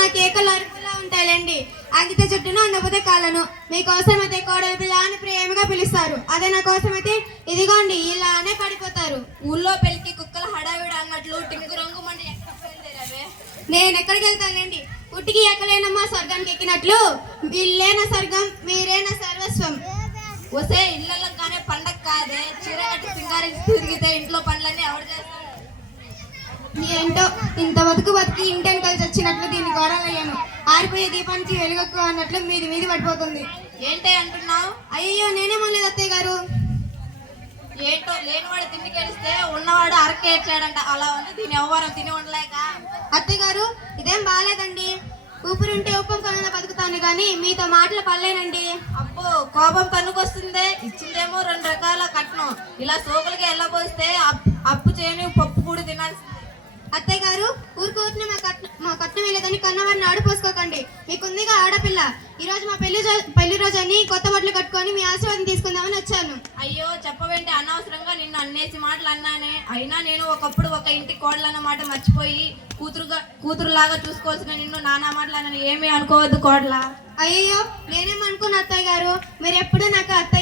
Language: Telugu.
నా కేకలు అరుపులా ఉంటాయండి. అగితే చుట్టూను అందపోతే కాళ్ళను. మీకోసం అయితే కోడలి పిల్ల అని ప్రేమగా పిలుస్తారు. అదే నా కోసం అయితే ఇదిగోండి ఇలానే పడిపోతారు. ఊళ్ళో పెళ్లికి కుక్కల హడావిడ అన్నట్లు టింగు రంగు మండి ఎక్కడ బయలుదేరావే? నేను ఎక్కడికి వెళ్తానండి? పుట్టికి ఎక్కలేనమ్మా స్వర్గానికి ఎక్కినట్లు. ఇల్లే నా స్వర్గం, మీరే నా సర్వస్వం. వసే ఇళ్ళల్లో కానీ పండగ కాదే, చీర కట్టి సింగారించి తిరిగితే ఇంట్లో పనులన్నీ ఎవరు చేస్తారు? ఏంటో ఇంత బతికి ఇంటిని కలిసి వచ్చినట్లు దీన్ని గోడలయ్యాను. ఆరిపోయే దీపానికి వెలుగొక్కు అన్నట్లు మీది పడిపోతుంది. ఏంటి అంటున్నావు? అయ్యో నేనేమనలేదు అత్తయ్య గారు. ఏంటో లేనివాడు తిండి గెలిస్తే ఉన్నవాడు అరకేట్లాడంట. అలా ఉంది దీని వ్యవహారం, తిని ఉండలేక. అత్తయ్య గారు ఇదేం బాగాలేదండి. ఊపిరింటే ఉప్పం కన్నా బతుకుతాను కానీ మీతో మాటలు పడలేనండి. అబ్బో కోపం తన్నుకొస్తుందే. ఇచ్చిందేమో 2 రకాల కట్నం, ఇలా సోకులకి వెళ్ళబోస్తే అప్పు చేయని పప్పు కూడా తినాల్సింది. అత్తయ్య గారు ఊరుకూరిని మా కట్నం వెళ్ళదని కన్నవారిని ఆడిపోసుకోకండి. మీకుందిగా ఆడపిల్ల. ఈ రోజు మా పెళ్లి రోజు అని కొత్త బట్టలు కట్టుకొని మీ ఆశీర్వాదం తీసుకుందామని వచ్చాను. అయ్యో చెప్పవేంటి, అనవసరంగా నిన్ను అన్నేసి మాటలు అన్నానే. అయినా నేను ఒకప్పుడు ఒక ఇంటి కోడలన్న మాట మర్చిపోయి కూతురులాగా చూసుకోవాల్సిన నిన్ను నానా మాటలు అన్నాను. ఏమీ అనుకోవద్దు కోడలా. అయ్యో నేనేమనుకున్న అత్తయ్య గారు, మీరు ఎప్పుడు నాకు అత్తయ్య